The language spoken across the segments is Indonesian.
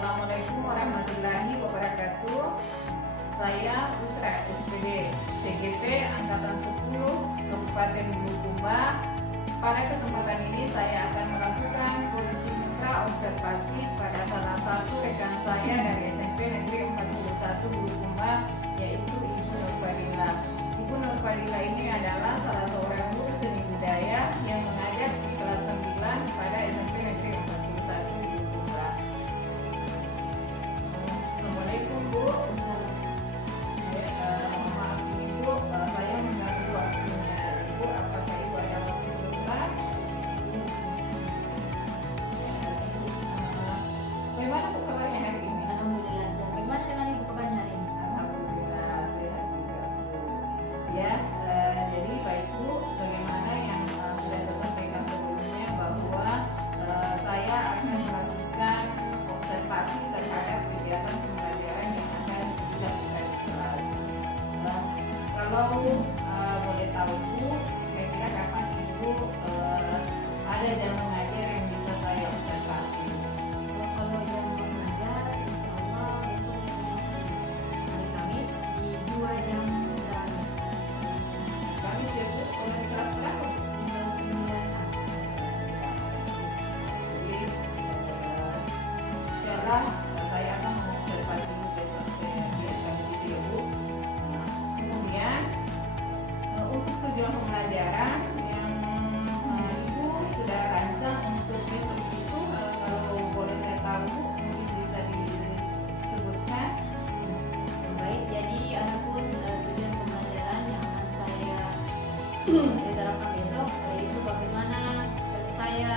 Assalamualaikum warahmatullahi wabarakatuh. Saya Usra SPD CGP Angkatan 10 Kabupaten Bulukumba. Pada kesempatan ini saya akan melakukan kursi mutra observasi pada salah satu rekan saya dari SMP Negeri 41 Bulukumba, yaitu Ibu Nurfadila. Ibu Nurfadila ini adalah salah seorang guru seni budaya yang mengajar di kelas 9 pada SMP Negeri 41 Bulukumba. Assalamualaikum Bu. Maaf ini Bu, saya mengganggu waktunya Ibu. Apakah Ibu ada waktu sebentar? Bagaimana Bu kabarnya hari ini? Alhamdulillah sehat. Bagaimana dengan Ibu kabarnya hari ini? Alhamdulillah sehat juga Bu. Ya, jadi Bapak Ibu, sebagaimana yang sudah saya sampaikan sebelumnya bahwa saya akan melakukan observasi terhadap kegiatan pembelajaran yang akan dilakukan di kelas. Kalau boleh tahu Bu, kira-kira kapan Ibu ada jam mengajar yang bisa saya observasi? Kalau jam mengajar, insya Allah besok hari Kamis di 2 jam terakhir. Kamis ya Bu, oleh kelas berapa Bu? Tinggal 9A. Jadi, insyaallah saya akan mengobservasi besok di Kamis itu ya Bu. Kemudian untuk tujuan pembelajaran yang Ibu sudah rancang untuk besok itu, kalau boleh saya tahu mungkin bisa disebutkan. Baik, jadi adapun tujuan pembelajaran yang akan saya terapkan besok yaitu bagaimana saya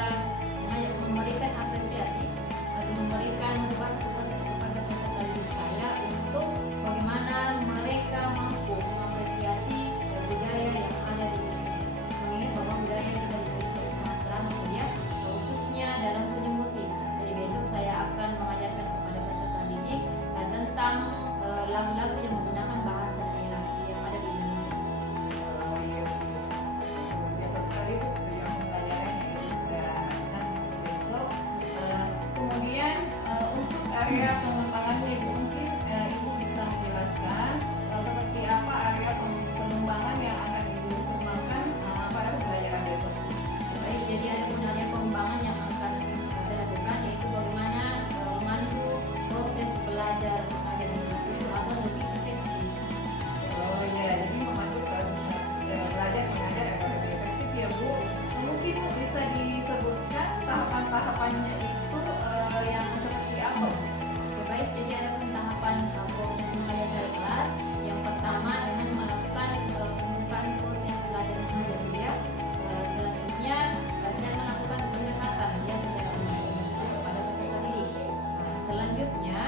memberikan apresiasi atau memberikan tugas-tugas kepada peserta didik saya untuk bagaimana mereka mampu mengapresiasi budaya yang ada di Indonesia. Mengingat bahwa budaya kita di Indonesia sangat ramah ya, khususnya dalam seni musik. Jadi besok saya akan mengajarkan kepada peserta didik tentang lagu-lagu yang menggunakan bahasa daerah yang ada di Indonesia. Biasa sekali Bu, tujuan pembelajaran yang Ibu sudah rancang untuk besok. Kemudian untuk area pengembangannya Ibu, mungkin Ibu bisa menjelaskan seperti apa area pengembangan yang akan Ibu kembangkan pada pembelajaran besok. Baik, jadi ada area pengembangan yang akan saya lakukan yaitu bagaimana memandu proses belajar mengajar di kelas itu agar lebih efektif. Oh ya, jadi memacu proses belajar mengajar agar lebih efektif ya Bu. Mungkin bisa disebutkan tahapan-tahapannya itu yang seperti apa Bu? Baik, jadi ada tahapan proses mengajar dari kelas. Yang pertama dengan melakukan pembukaan proses belajar mengajar dia. Selanjutnya saya melakukan pendekatan ya secara individu kepada peserta didik. Selanjutnya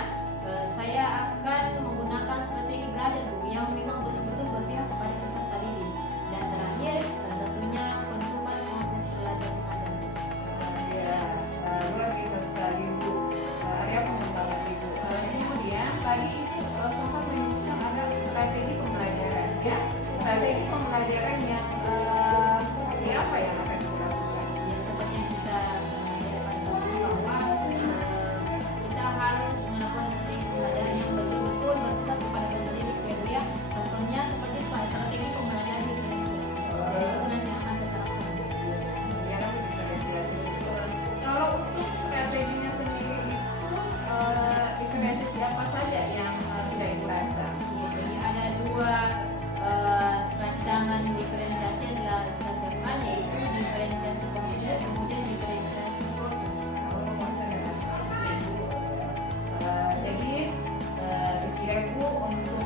saya akan menggunakan strategi belajar Bu yang memang betul-betul berpihak kepada peserta didik. Dan terakhir tentunya penutupan proses belajar mengajar. Ya, luar biasa sekali Bu. Area pengembangan Ibu. Kemudian tadi Ibu sempat menyebutkan ada strategi pembelajaran ya. Strategi pembelajaran yang seperti apa yang akan dilakukan? Ya, seperti yang kita lihat pada tadi bahwa kita harus melakukan strategi pembelajaran yang betul-betul berpihak kepada peserta didik ya Bu ya. Contohnya seperti strategi pembelajaran diferensiasi. Jadi itu nanti akan saya terapkan. Ya, nanti diferensiasi. Kalau untuk strateginya sendiri itu diferensiasi apa saja yang sudah Ibu rancang? Ya, jadi ada 2 rancangan diferensiasi yang telah saya siapkan yaitu diferensiasi kognitif kemudian diferensiasi proses. Jadi sekira Bu untuk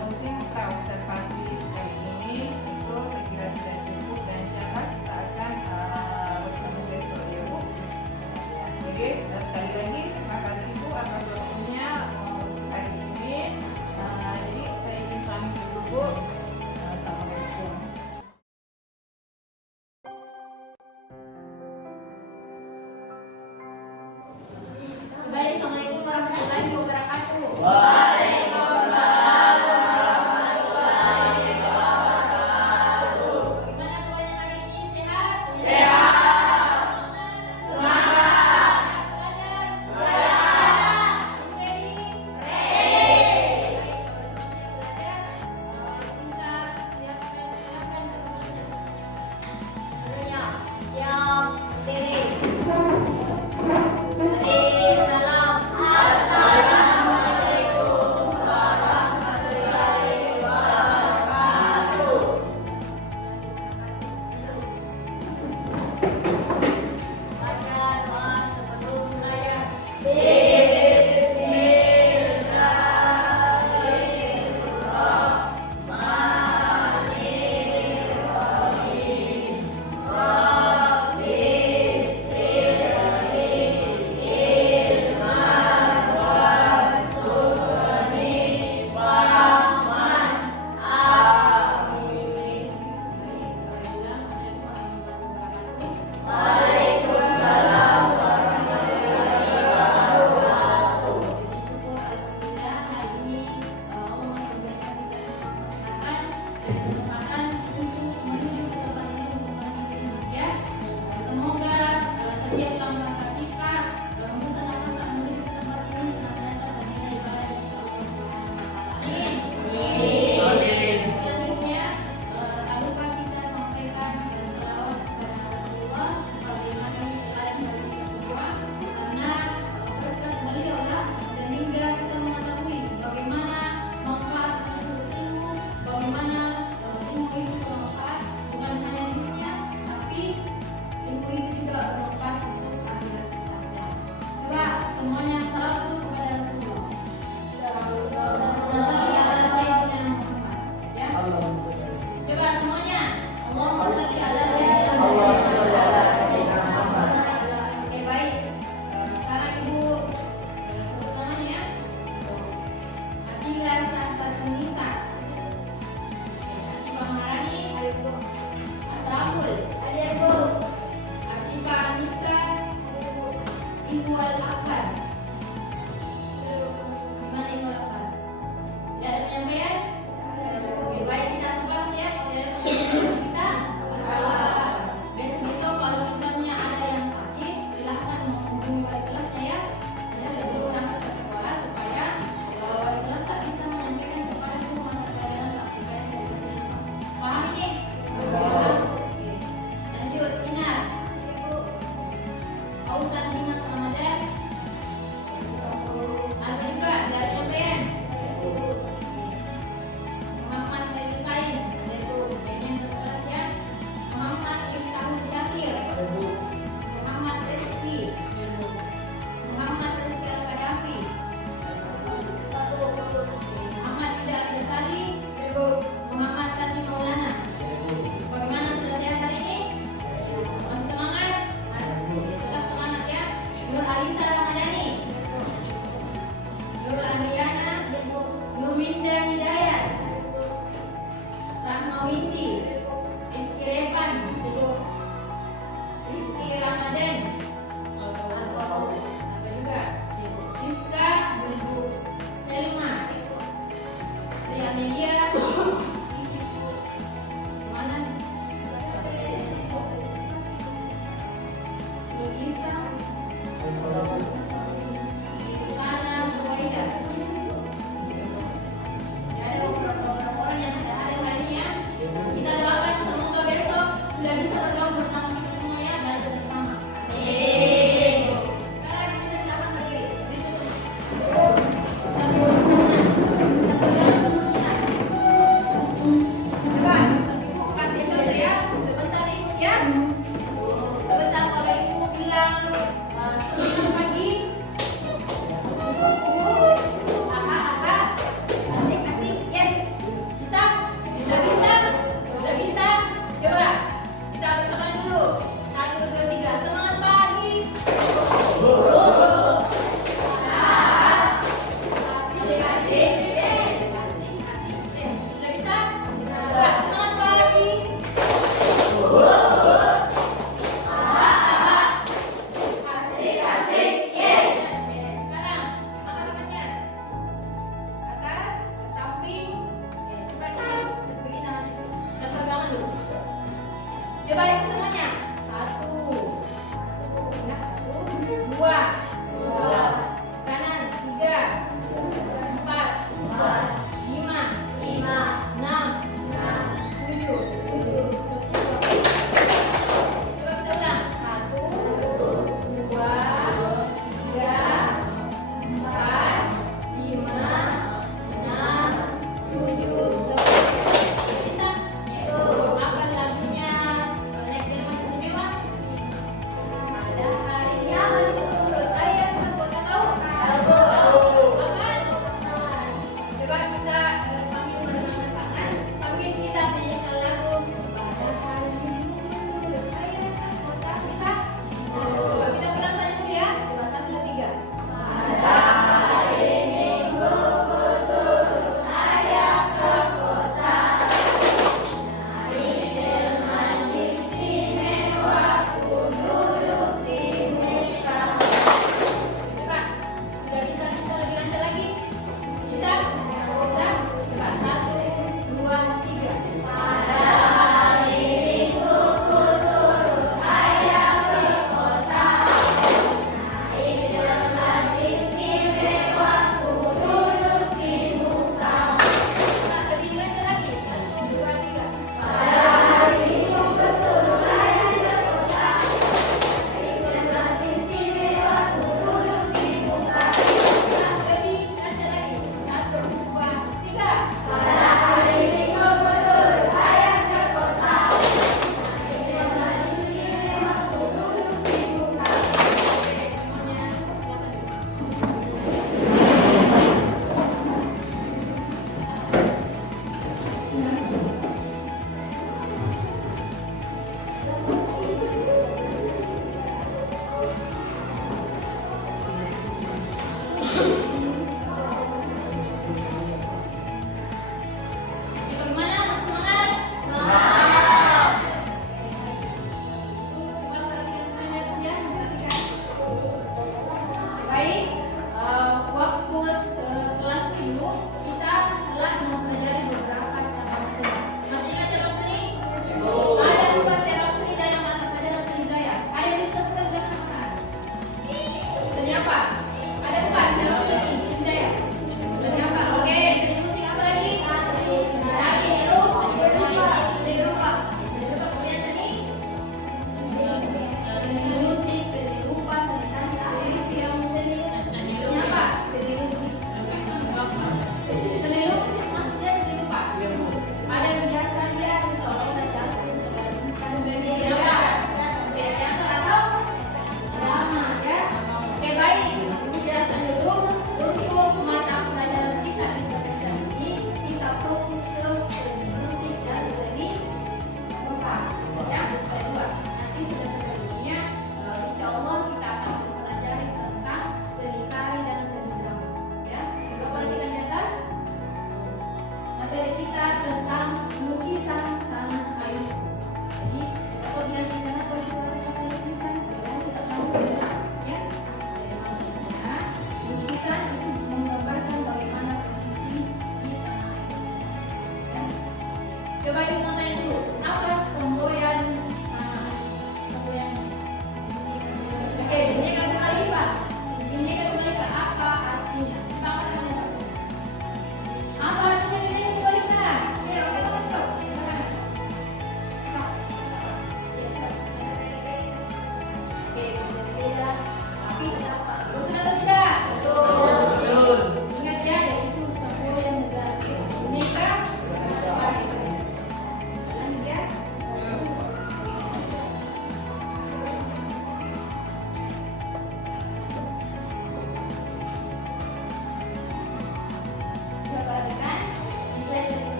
fungsi mutra observasi kali ini itu sekira sudah cukup dan insyaallah kita akan bertemu besok ya Bu. Ya, oke, sekali lagi terima kasih Bu atas waktunya untuk hari ini. Jadi saya ingin pamit dulu Bu. Assalamualaikum. Baik, Assalamualaikum warahmatullahi wabarakatuh. Bagaimana kabarnya hari ini? Sehat? Sehat. Semangat. Belajar? ihwal akbar. Gimana ihwal akbar? Tidak ada penyampaian? Lebih baik kita sepakat ya. Kalau tidak ada penyampaian kita besok-besok kalau misalnya ada yang sakit silahkan menghubungi wali kelasnya ya. Ya sebelum berangkat ke sekolah supaya wali kelas tak bisa menyampaikan kepada guru mata pelajaran tak supaya tidak bisa. Paham ini? Paham. Oke. Lanjut, Ina. Pak Ustadz Dimas Ramadan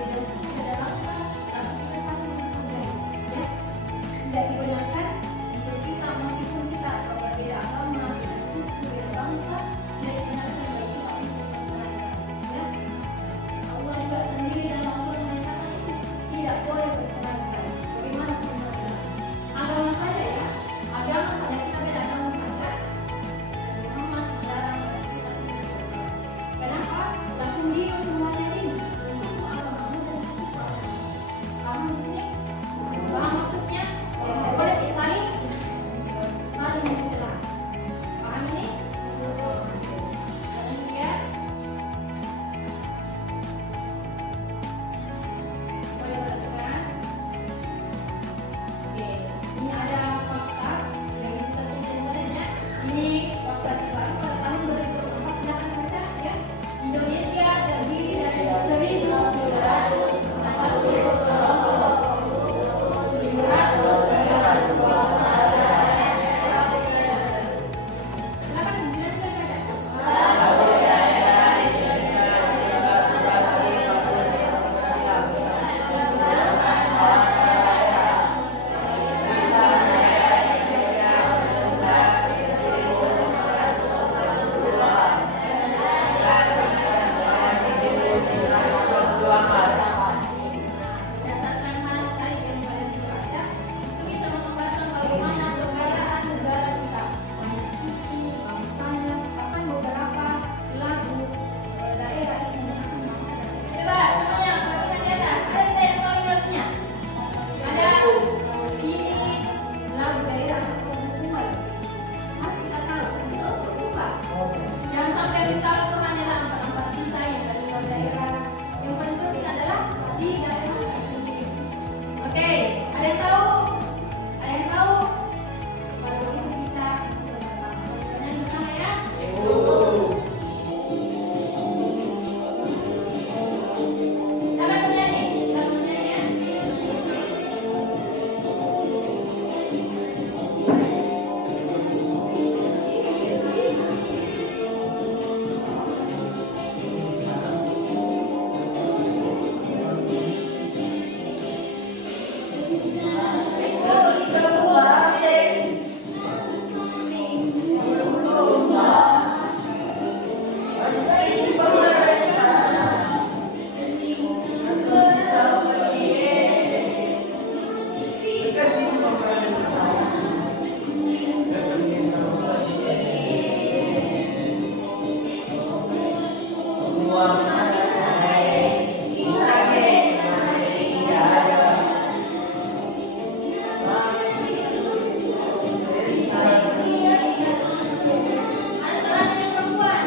beda bangsa, tapi kita saling menghargai, ya. Tidak dibenarkan untuk kita meskipun kita berbeda agama, beda suku, beda bangsa, tidak dibenarkan bagi kita untuk bercerai, ya. Allah juga sendiri dalam Al-Quran mengatakan tidak boleh bercerai. Bagaimana sebenarnya? Agama saja ya, agama saja kita beda agama saja. Nabi Muhammad melarang kita bercerai. Kenapa? Lakum dinukum waliya din. Itu agamamu dan aku agamamu. Paham maksudnya? Paham maksudnya? Ya, tidak boleh saling mencela. Paham ini? Jangan ya. Boleh perhatikan. Oke, ini ada fakta yang bisa diantaranya. Ini fakta terbaru pada tahun 2004. Silakan baca ya. Indonesia terdiri dari 'Berdasarkan hal tadi yang sudah dibaca, itu bisa menggambarkan bagaimana kekayaan negara kita, banyak suku, bangsanya, bahkan beberapa lagu daerah yang menggunakan bahasa daerah. Coba semuanya perhatikan di atas. Ada kita yang tahu ini lagunya? Ada. Ini lagu daerah atau hukuman. Harus kita tahu untuk hukuman. Jangan sampai kita tahu itu hanyalah empat-empat kita yang dari luar daerah. Yang paling penting adalah di daerah kita sendiri. Oke, ada yang tahu? Ada yang tahu? Kalau begitu kita bersama. Nyanyi bersama ya. Siapa yang nyanyi? Siapa yang nyanyi ya? Ada suara yang perempuan.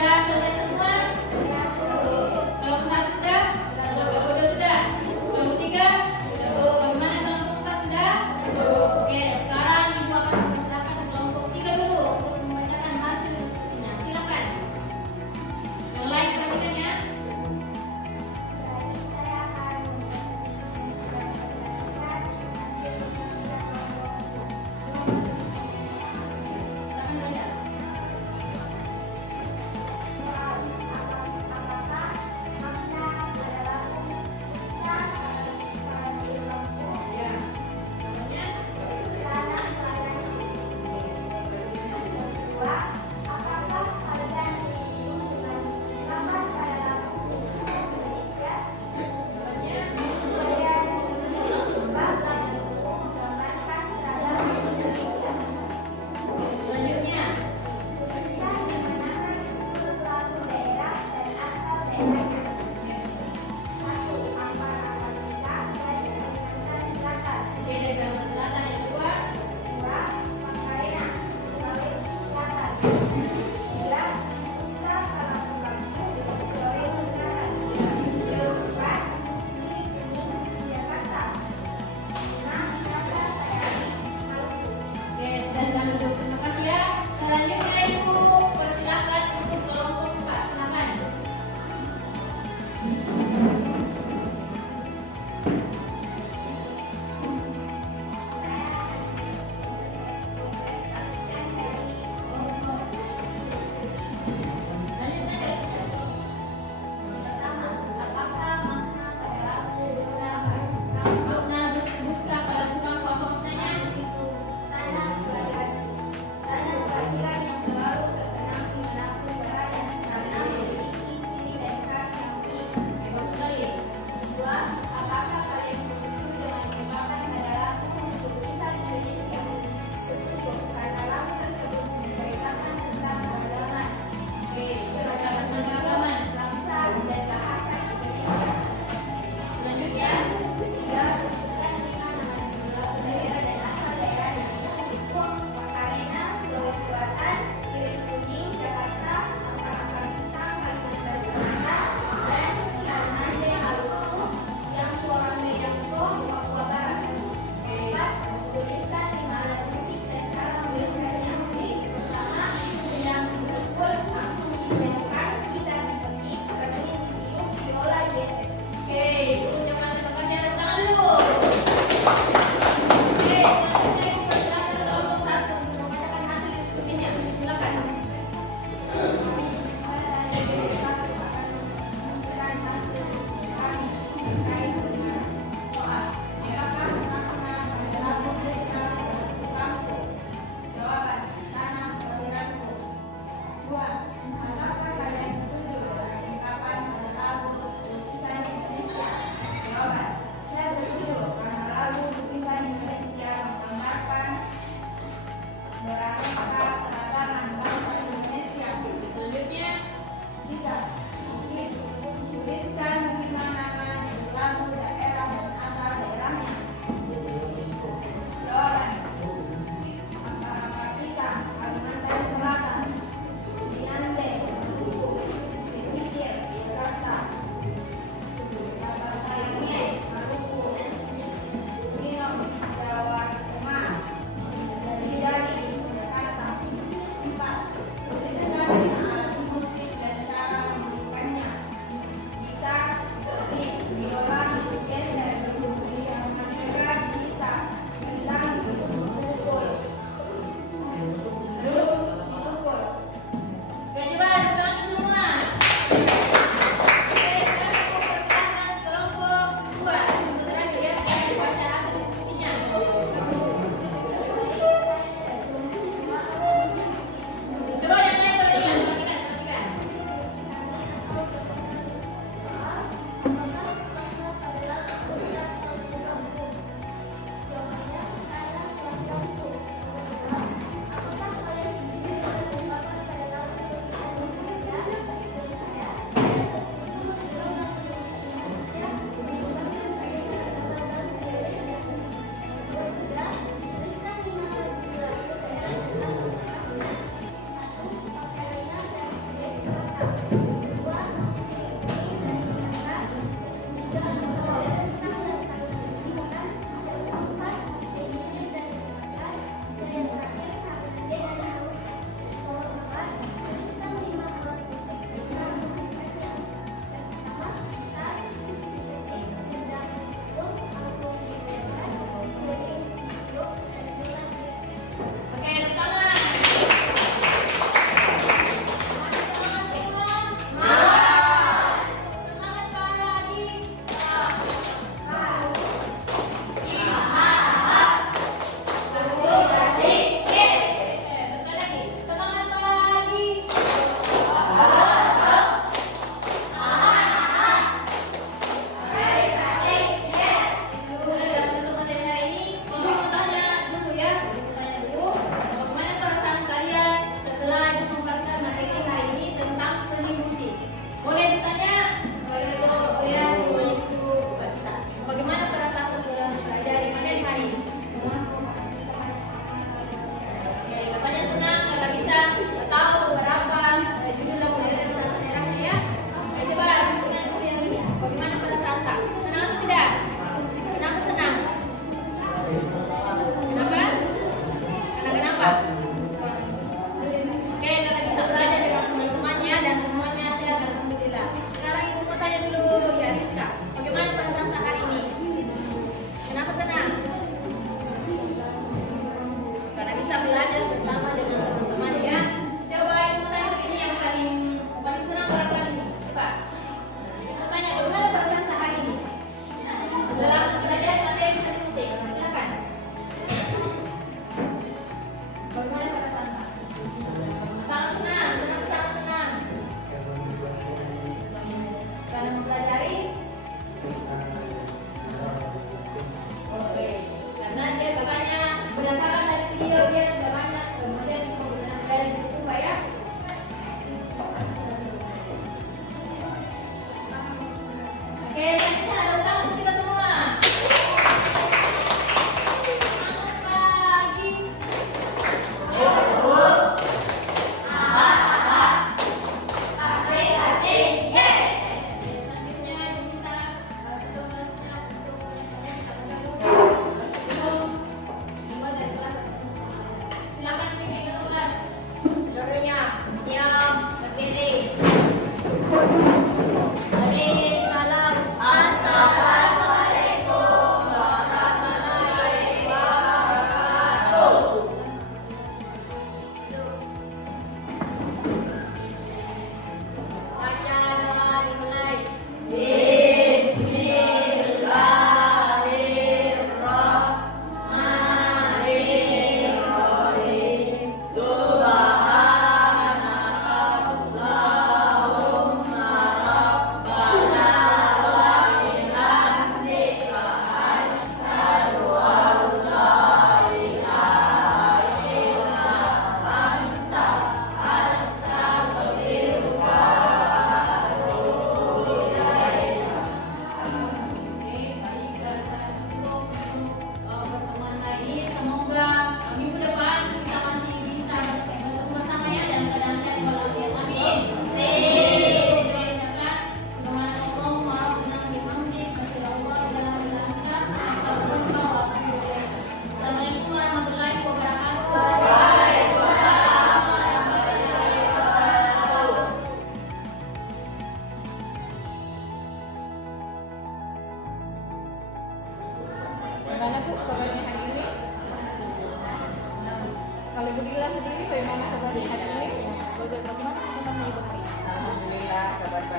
Sudah selesai semua? Kelompok 1 sudah? Kelompok 2 sudah? Kelompok 3? Bagaimana kelompok 4 sudah? Oke, sekarang Ibu akan mempersilakan kelompok 3 dulu untuk membacakan hasil diskusinya. Silakan. Yang lain perhatikan ya. Silakan baca.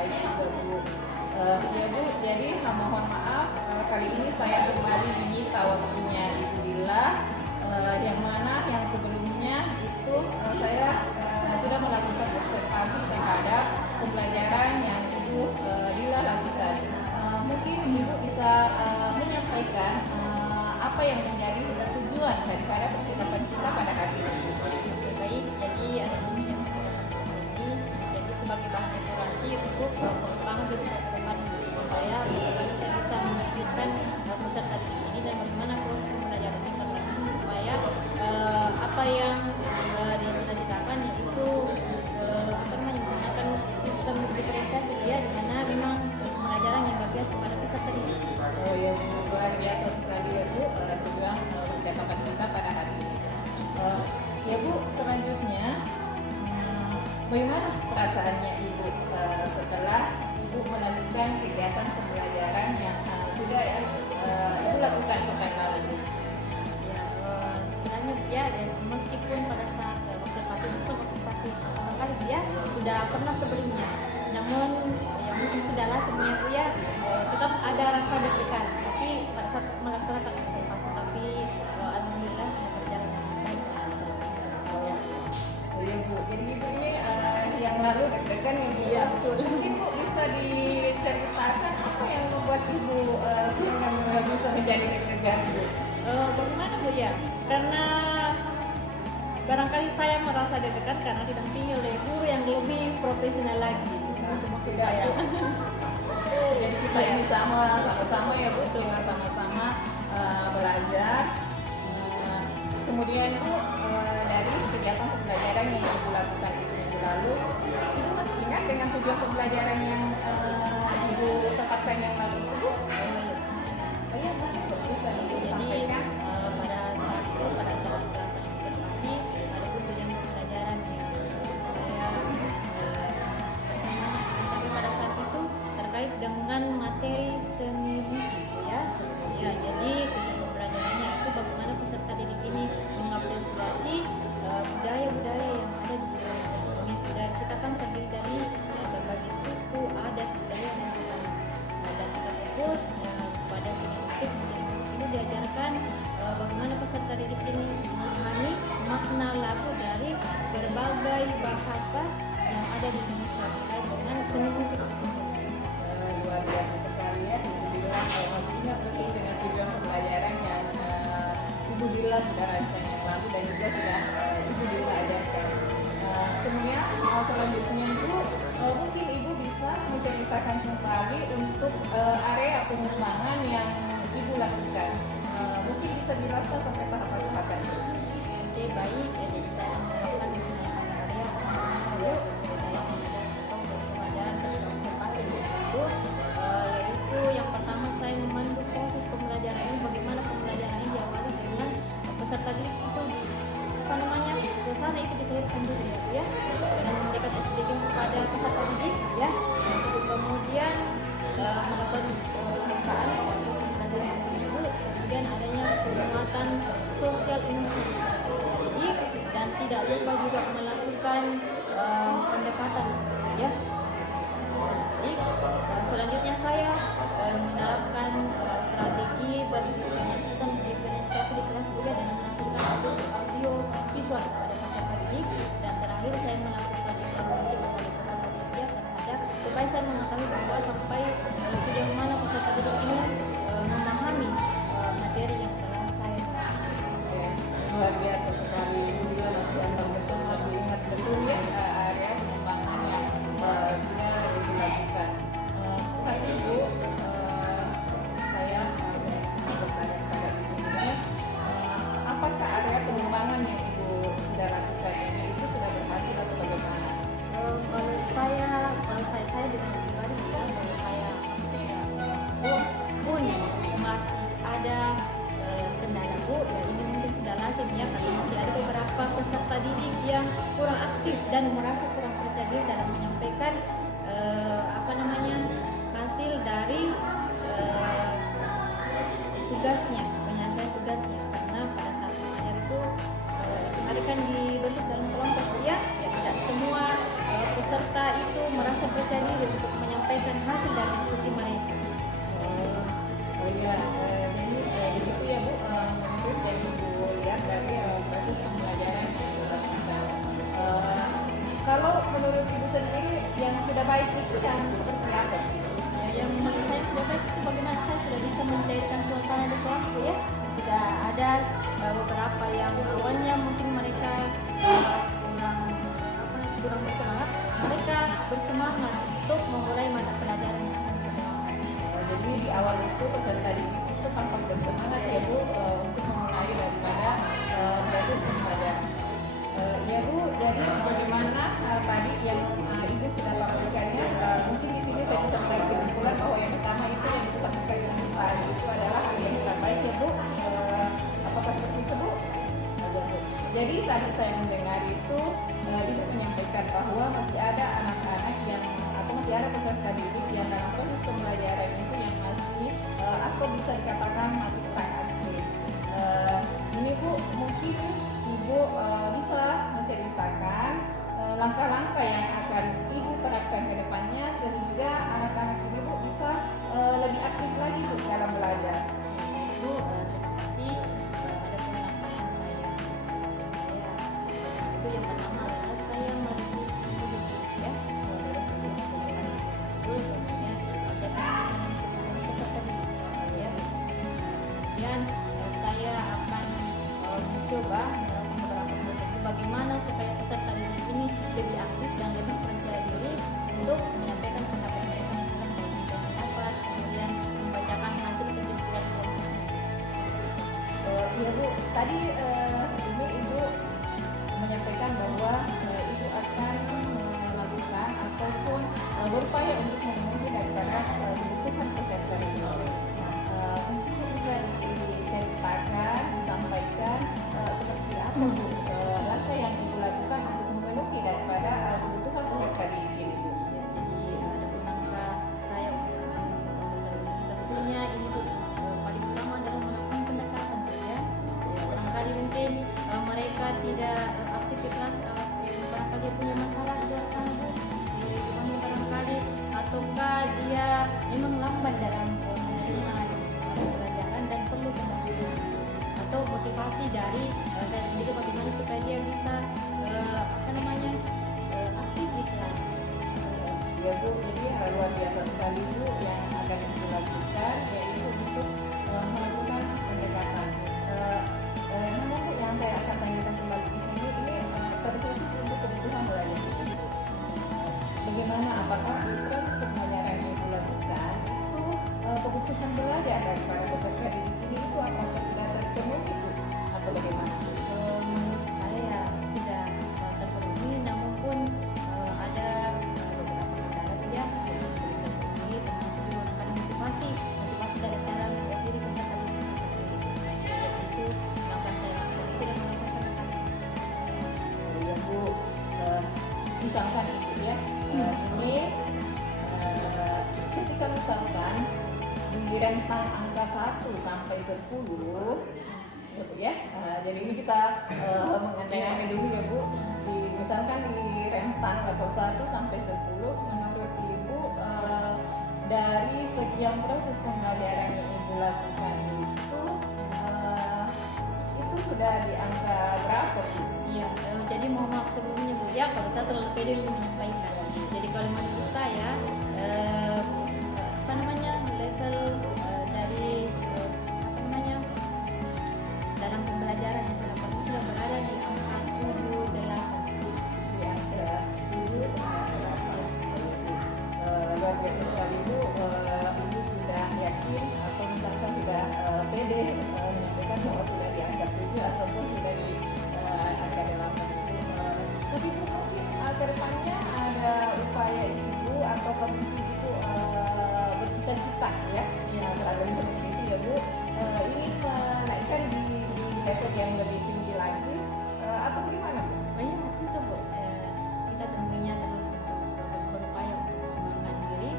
baik juga Bu. Ya Bu, jadi mohon maaf kali ini saya kembali diminta waktunya Ibu Dila, yang mana yang sebelumnya itu saya sudah melakukan observasi terhadap pembelajaran yang Ibu Dila lakukan. Mungkin Ibu bisa menyampaikan apa yang menjadi tujuan daripada percakapan kita pada hari ini. Oke, baik, jadi ada yang ini jadi sebagai bahan evaluasi untuk pengembangan diri saya ke depan supaya bagaimana saya bisa melanjutkan peserta didik ini dan bagaimana proses pembelajaran ini berlangsung supaya apa yang dicita-citakan yaitu menggunakan sistem diferensiasi ya, di mana memang pembelajaran yang berpihak kepada peserta didik. Oh ya, luar biasa sekali ya Bu tujuan percakapan kita pada hari ini. Ya Bu, selanjutnya bagaimana perasaannya Ibu setelah Ibu melakukan kegiatan pembelajaran yang sudah Ibu lakukan pekan lalu? Ya, sebenarnya dia meskipun pada saat observasi itu observasi pertama kali dia sudah pernah sebelumnya, namun ya mungkin sudahlah sebenarnya Bu ya, tetap ada rasa deg-degan tapi pada saat melaksanakan observasi, tapi alhamdulillah semua berjalan dengan baik dan lancar. Oh ya Bu, jadi Ibu ini yang lalu deg-degan ya Bu? Iya, betul. Mungkin Bu bisa diceritakan apa yang membuat Ibu sehingga bisa menjadi deg-degan Bu? Bagaimana Bu ya? Karena barangkali saya merasa deg-degan karena didampingi oleh guru yang lebih profesional lagi. Itu maksud Tidak saya. ya. Jadi kita ini sama-sama ya Bu, kita sama-sama belajar. Kemudian Bu, dari kegiatan pembelajaran yang Ibu lakukan itu minggu lalu, Ibu masih ingat dengan tujuan pembelajaran yang Ibu tetapkan yang lalu itu Bu? Oh iya, Bu. Bisa Ibu Jadi sampaikan? pada saat itu pada saat pelaksanaan observasi ada pun tujuan pembelajaran yang saya tapi pada saat itu terkait dengan materi seni musik ya. Ya, jadi tujuan pembelajarannya itu bagaimana peserta didik ini mengapresiasi budaya-budaya yang ada di Indonesia. Budaya kita kan terdiri dari berbagai suku, adat, budaya dan agama. Dan kita fokus pada seni musik. Seni musik ini diajarkan bagaimana peserta didik ini memahami makna lagu dari berbagai bahasa yang ada di Indonesia terkait dengan seni musik tersebut. Luar biasa sekali ya, Ibu Dila masih ingat betul dengan tujuan pembelajaran yang Ibu Dila sudah rancang yang lalu dan juga sudah Ibu Dila ajarkan. Kemudian selanjutnya Bu, mungkin Ibu bisa menceritakan kembali untuk area pengembangan yang Ibu lakukan. Mungkin bisa dirasa sampai tahapan-tahapan. Oke, baik. Jadi saya menggunakan area pengembangan dulu pembelajaran ketika observasi itu yaitu yang pertama saya memandu proses pembelajaran ini, bagaimana pembelajaran ini diawali dengan peserta didik itu ke sana itu dikelirkan dulu ya, dengan memberikan SPG kepada peserta didik ya, untuk kemudian melakukan pemeriksaan untuk pembelajaran itu, kemudian adanya penguatan sosial emosional didik dan tidak lupa juga melakukan pendekatan ya. Jadi selanjutnya saya menerapkan strategi berdasarkan sistem diferensiasi di kelas kuliah dengan melakukan audio visual pada peserta didik, dan terakhir saya melakukan evaluasi kepada peserta didik ya terhadap supaya saya mengetahui bahwa sampai sejauh mana peserta didik ini memahami materi yang telah saya Oke, luar biasa sekali. Ibu Dila masih ingat betul ya area pengembangan yang sudah Ibu lakukan. Tapi Ibu, saya bertanya kepada Ibu ini, apakah area pengembangan yang Ibu sudah lakukan ini itu sudah berhasil atau bagaimana? kalau saya dengan pribadi bilang kalau saya pun masih ada kendala Bu ya, ini mungkin sudah lazim ya karena masih ada beberapa peserta didik yang kurang aktif dan merasa kurang percaya diri dalam menyampaikan hasil dari tugasnya, penyelesaian tugasnya, karena pada saat mengajar itu hari kan dibentuk dalam kelompok ya tidak semua peserta itu merasa percaya diri untuk menyampaikan sudah baik itu yang seperti apa? Ya, yang menurut saya sudah baik itu bagaimana saya sudah bisa mencairkan suasana di kelas Bu, ya. Sudah ada beberapa yang awalnya mungkin mereka kurang bersemangat, mereka bersemangat untuk memulai mata pelajaran yang akan semangat. Jadi di awal itu peserta didik itu tampak bersemangat ya Bu untuk memulai daripada proses pembelajaran. Ya Bu, jadi sebagaimana tadi yang Ibu sudah sampaikan ya, mungkin di sini saya bisa menarik kesimpulan bahwa yang pertama itu yang Ibu sampaikan tadi itu adalah hal yang terbaik ya Bu. Apakah seperti itu Bu? Jadi tadi saya mendengar itu Ibu menyampaikan bahwa masih ada anak-anak yang atau masih ada peserta didik yang dalam proses pembelajaran itu yang masih atau bisa dikatakan masih kurang aktif. Ini Bu, mungkin Ibu bisa menceritakan langkah-langkah yang akan Ibu terapkan ke depannya sehingga anak-anak ini Bu bisa lebih aktif lagi Bu dalam belajar. Bu, terima kasih. Ada langkah-langkah yang saya itu yang pertama adalah saya merevisi dulu ya, merevisi kemudian kemudian saya tanyakan dengan peserta didik ya. Kemudian saya akan mencoba menerapkan beberapa strategi bagaimana supaya peserta didik ini lebih aktif dan lebih percaya diri untuk menyampaikan pendapat mereka, misalkan memberikan pendapat, kemudian membacakan hasil kesimpulan kelompoknya. Iya Bu, tadi ini Ibu menyampaikan bahwa Ibu akan melakukan ataupun berupaya untuk memenuhi daripada kebutuhan peserta ini. Mungkin bisa diceritakan, disampaikan seperti apa Bu langkah yang Ibu lakukan untuk memenuhi daripada kebutuhan peserta didik ini Bu. Ya, jadi ada langkah saya untuk memotong besar ini tentunya ini Bu, paling utama adalah melakukan pendekatan Bu, ya. Ya, barangkali mungkin mereka tidak aktif di kelas, barangkali dia punya masalah di luar sana Bu, gimana barangkali ataukah dia memang lambat dalam menerima pelajaran dan perlu pendampingan atau motivasi dari saya sendiri bagaimana supaya dia bisa aktif di kelas. Ya Bu, jadi luar biasa sekali Bu yang akan Ibu lakukan yaitu untuk melakukan pendekatan. Namun Bu, yang saya akan tanyakan kembali di sini ini terkhusus untuk kebutuhan belajar Bu. Bagaimana apakah di proses pembelajaran yang Ibu lakukan itu kebutuhan belajar daripada peserta didik ini itu apakah sudah terpenuhi Bu atau bagaimana? Menurut saya sudah terpenuhi, namun pun ada beberapa kendala ya yang belum terpenuhi, termasuk juga motivasi dari para diri peserta didik itu langkah saya lakukan itu dan melakukan Ya Bu, misalkan itu ya ini ketika misalkan di rentang angka 1 sampai 10 ya Bu ya, jadi ini kita mengandai-andai dulu ya Bu, misalkan di rentang level 1 sampai 10 menurut Ibu dari sekian proses pembelajaran yang Ibu lakukan itu sudah di angka berapa Bu? Iya, jadi mohon maaf sebelumnya Bu ya kalau saya terlalu pede dulu menyampaikan. Jadi kalau menurut saya level dari dalam pembelajaran yang saya lakukan sudah berada di angka 7-8. Di angka 7-8. Luar biasa sekali Bu, Ibu sudah yakin atau misalkan sudah pede menyampaikan bahwa sudah di angka 7 ataupun sudah di angka 8. Tapi Bu, mungkin ke depannya ada upaya Ibu atau mungkin Ibu bercita-cita ya, barangkali seperti itu ya Bu, ingin menaikkan di level yang lebih tinggi lagi atau bagaimana Bu? Oh iya, itu Bu. Kita tentunya terus untuk berupaya untuk mengembangkan diri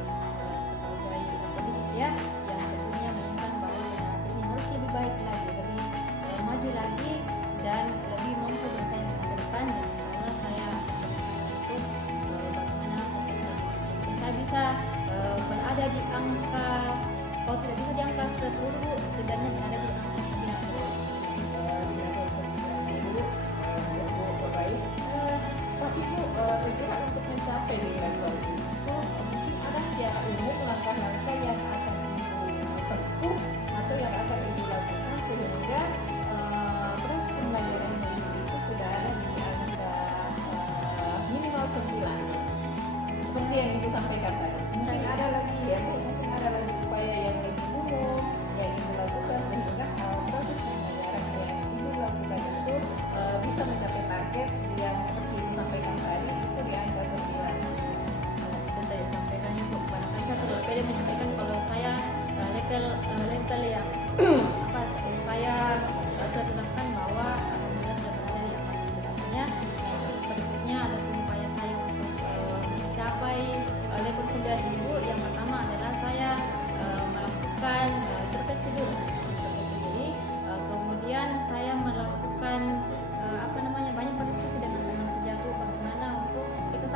sebagai pendidik ya, yang tentunya menginginkan bahwa generasi ini harus lebih baik lagi, lebih maju lagi dan lebih mampu bersaing di masa depan. Dan insyaallah saya akan berusaha untuk bagaimana bisa berada di angka, kalau tidak bisa di angka 10, setidaknya berada di angka 9. Di level 9 Bu, ya Bu, baik. Tapi Bu, saya kira untuk mencapai di level itu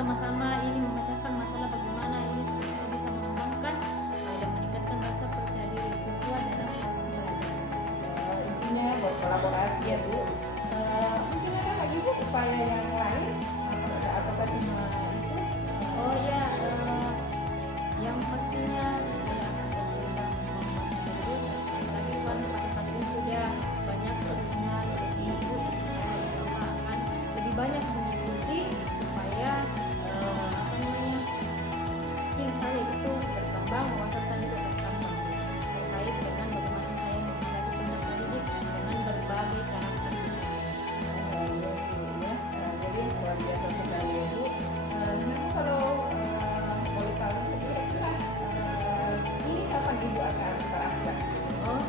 bersama-sama ini memecahkan masalah bagaimana ini supaya kita bisa mengembangkan dan meningkatkan rasa percaya diri siswa dalam proses pembelajaran. Intinya berkolaborasi ya Bu. Mungkin ada lagi Bu upaya yang lain ataukah cuma itu? Oh ya, yang pastinya saya akan berpegang terus. Tadi kan pada saat ini sudah banyak seminar seperti itu, bahwa akan lebih banyak mengikuti supaya skill saya itu berkembang, wawasan saya itu berkembang terkait dengan bagaimana saya menghadapi peserta didik dengan berbagai karakter. Jadi luar biasa sekali ya Bu. Kalau boleh tahu kira-kira ini kapan Ibu akan terapkan? Oh,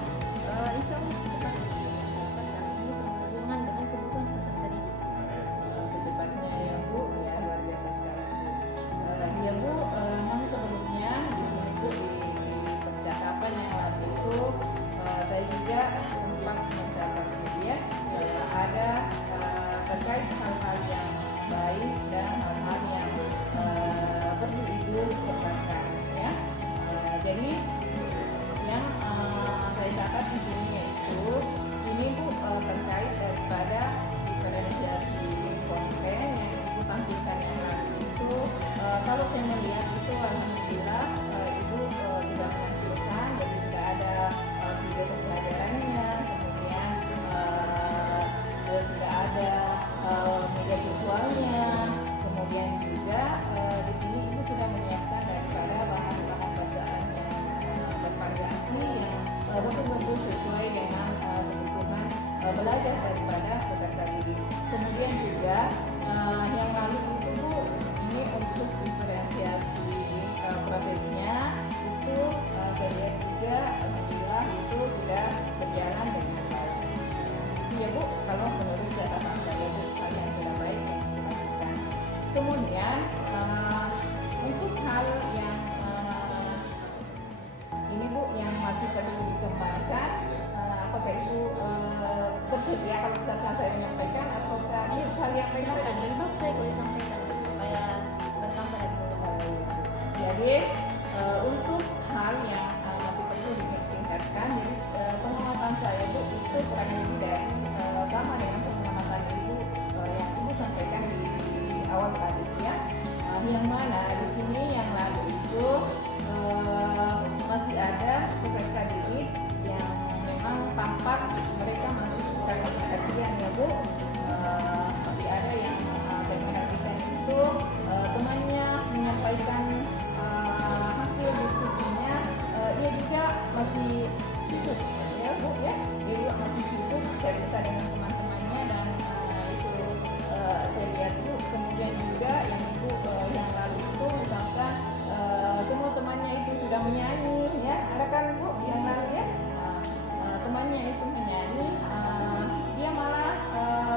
insya Allah cepat karena ini berhubungan dengan kebutuhan peserta didik. Secepatnya ya Bu, ya luar biasa sekali Bu. Ya Bu, memang sebelumnya di sini Bu di percakapan yang lalu itu saya juga sempat mencatat Bu ya, ada terkait hal-hal yang baik dan hal-hal yang perlu Ibu kembangkan ya. Jadi yang saya catat di sini yaitu ini Bu terkait daripada diferensiasi konten yang Ibu tampilkan yang lalu itu kalau saya melihat itu alhamdulillah Ibu sudah menampilkan, jadi sudah ada video pembelajarannya, kemudian sudah ada media visualnya, kemudian juga di sini Ibu sudah menyiapkan daripada bahan-bahan bacaan yang bervariasi yang betul-betul sesuai dengan kebutuhan belajar daripada peserta didik. Kemudian juga yang lalu itu Bu, ini untuk diferensiasi prosesnya itu saya lihat juga alhamdulillah itu sudah berjalan dengan baik. Itu ya Bu, kalau menurut catatan saya Bu, hal yang sudah baik yang dilakukan. Kemudian untuk hal yang ini Bu yang masih perlu dikembangkan, apakah Ibu bersedia kalau misalkan saya menyampaikan ataukah hal yang lain? Silakan, lebih bagus saya boleh sampaikan supaya bertambah lagi. Jadi untuk hal yang masih perlu ditingkatkan, jadi pengamatan saya Bu itu kurang lebih dari sama dengan pengamatan Ibu yang Ibu sampaikan di awal tadi ya. Yang mana di sini yang lalu itu masih ada peserta didik yang memang tampak mereka masih kurang perhatian ya Bu. Masih ada yang saya perhatikan itu temannya menyampaikan hasil diskusinya, dia juga masih sibuk ya Bu ya, dia juga masih sibuk cerita dengan teman-temannya dan itu saya lihat Bu. Kemudian juga yang Ibu yang lalu itu misalkan semua temannya itu sudah menyanyi ya, ada kan Bu yang lalu ya, temannya itu menyanyi, dia malah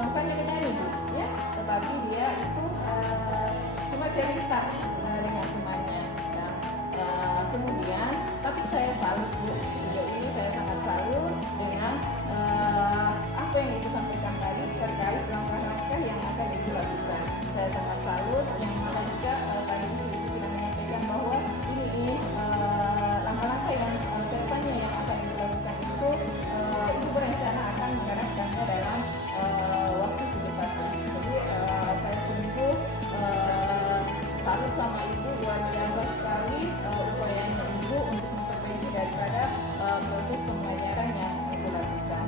bukannya menyanyi Bu ya, tetapi dia itu cuma cerita dengan temannya. Nah, kemudian tapi saya salut Bu, sejauh ini saya sangat salut dengan apa yang Ibu sampaikan tadi terkait langkah-langkah yang akan Ibu lakukan. Saya sangat salut yang mana juga tadi Ibu sudah menyampaikan bahwa ini langkah-langkah yang kedepannya yang akan Ibu lakukan itu Ibu berencana akan menerapkannya dalam waktu secepatnya. Jadi saya sungguh salut sama Ibu, luar biasa sekali upayanya Ibu untuk memperbaiki daripada proses pembelajaran yang Ibu lakukan.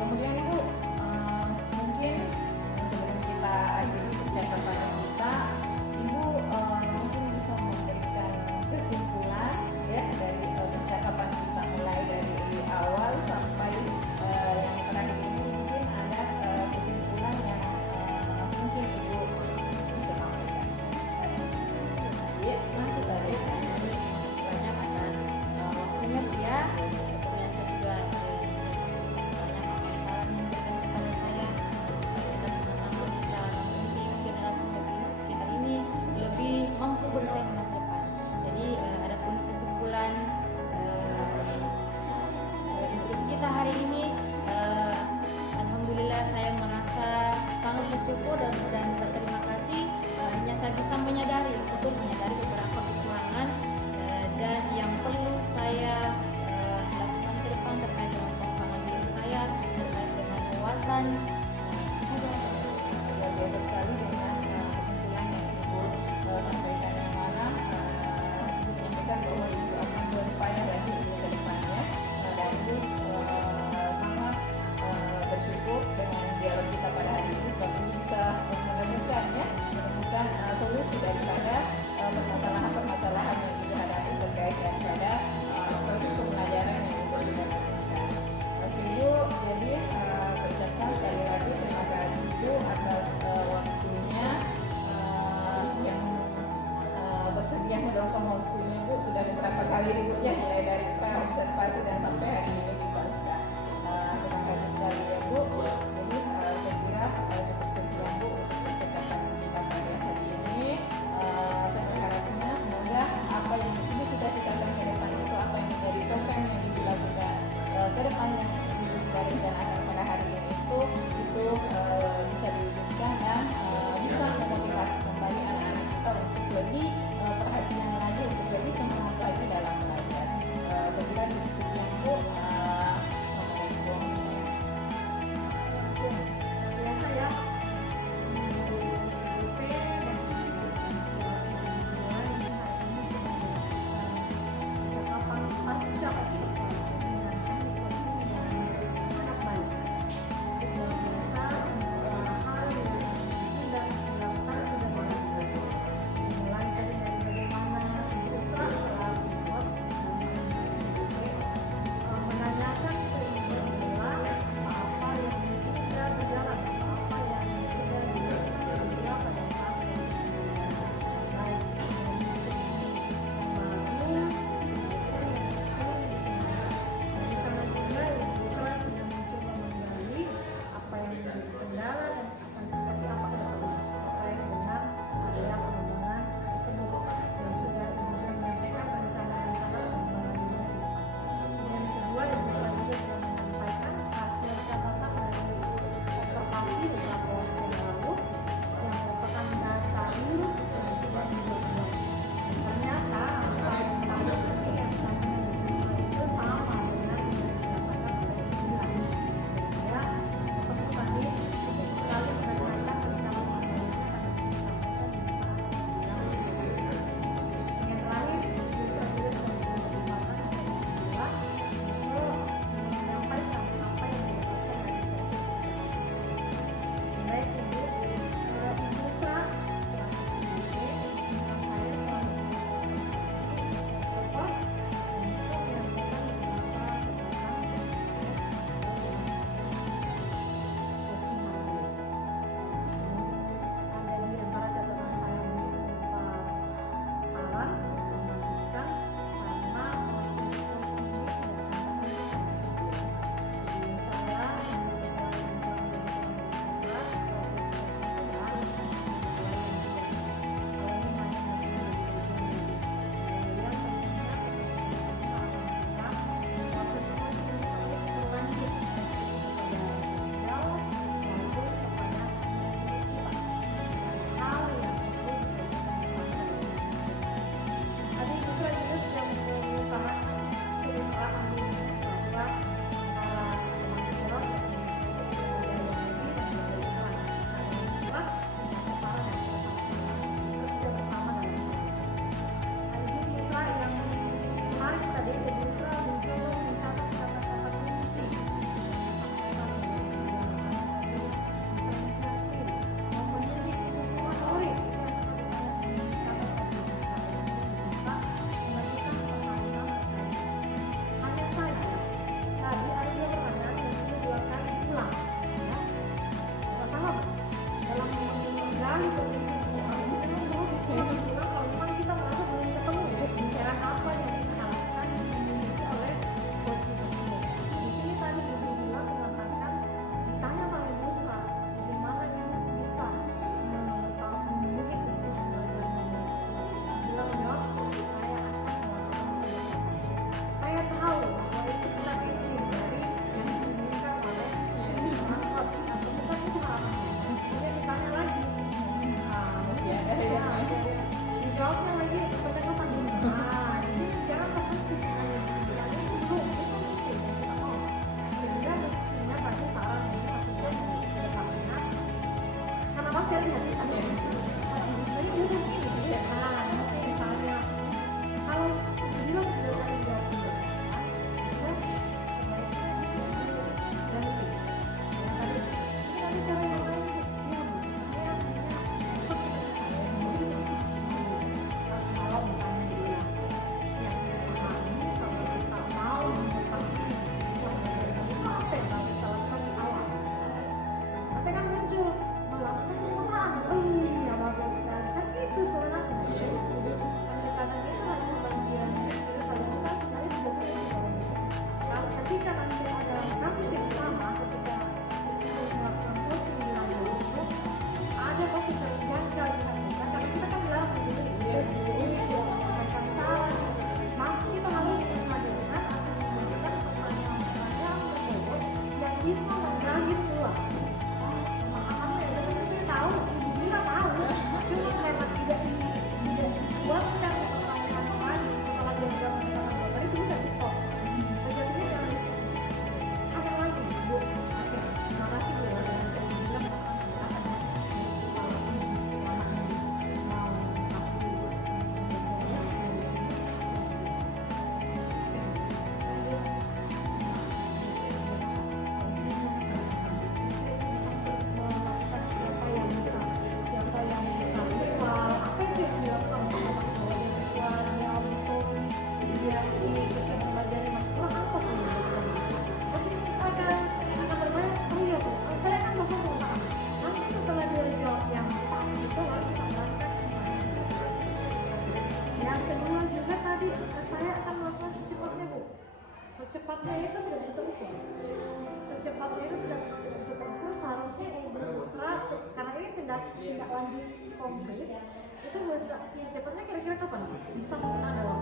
Kemudian Ibu mungkin sebelum kita akhiri percakapan kita, Ibu mungkin bisa memberikan kesimpulan ya dari percakapan kita mulai dari awal sampai yang terakhir ini, mungkin ada kesimpulan yang mungkin Ibu bisa sampaikan. Ya, masih saja Banyak atas waktunya Bu. kali ini Bu ya, mulai dari observasi dan sampai hari ini di Pasca. Terima kasih sekali ya Bu. Jadi saya kira cukup sekian Bu untuk percakapan kita pada hari ini. Saya berharapnya semoga apa yang Ibu sudah citakan ke depan itu, apa yang menjadi program yang Ibu lakukan ke depan yang Ibu sudah rencanakan pada hari ini itu bisa diwujudkan dan bisa memotivasi kembali anak-anak kita untuk lebih perhatian lagi, untuk lebih semangat lagi dalam belajar. Saya kira cukup sekian Bu. tindak lanjut konkret itu secepatnya kira-kira kapan Bu? Bisa mungkin ada waktu